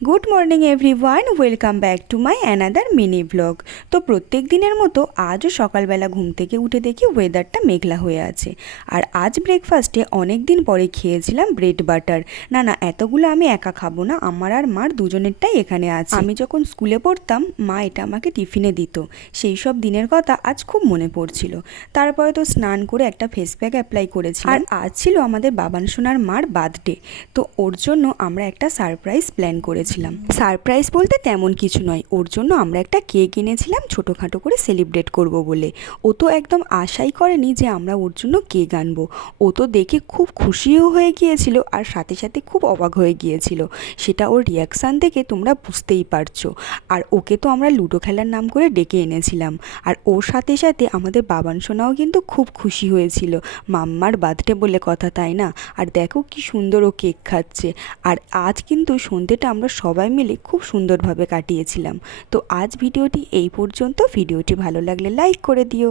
Good morning everyone, welcome back to my another mini blog. তো প্রত্যেক দিনের মতো আজও সকালবেলা ঘুম থেকে উঠে দেখি ওয়েদারটা মেঘলা হয়ে আছে। আর আজ ব্রেকফাস্টে অনেক দিন পরে খেয়েছিলাম ব্রেড বাটার। না এতগুলো আমি একা খাবো না, আমার আর মার দুজনেরটাই এখানে আছে। আমি যখন স্কুলে পড়তাম মা এটা আমাকে টিফিনে দিত, সেই সব দিনের কথা আজ খুব মনে পড়ছিল। তারপরে তো স্নান করে একটা ফেস প্যাক অ্যাপ্লাই করেছি। আর আজ ছিল আমাদের বাবান সোনার মার বার্থডে, তো ওর জন্য আমরা একটা সারপ্রাইজ প্ল্যান করেছিলাম। সারপ্রাইজ বলতে তেমন কিছু নয়, ওর জন্য আমরা একটা কেক এনেছিলাম ছোটোখাটো করে সেলিব্রেট করব বলে। ও তো একদম আশাই করেনি যে আমরা ওর জন্য কেক আনবো। ও তো দেখে খুব খুশিও হয়ে গিয়েছিল আর সাথে সাথে খুব অবাক হয়ে গিয়েছিল। সেটা ওর রিয়াকশান দেখে তোমরা বুঝতেই পারছো। আর ওকে তো আমরা লুডো খেলার নাম করে ডেকে এনেছিলাম। আর ওর সাথে সাথে আমাদের বাবান সোনাও কিন্তু খুব খুশি হয়েছিল, মাম্মার বার্থডে বলে কথা, তাই না? আর দেখো কি সুন্দর ও কেক খাচ্ছে। আর আজ কিন্তু সন্ধ্যেটা আমরা সবাই মিলে খুব সুন্দরভাবে কাটিয়েছিলাম। তো আজ ভিডিওটি এই পর্যন্ত। ভিডিওটি ভালো লাগলে লাইক করে দিও।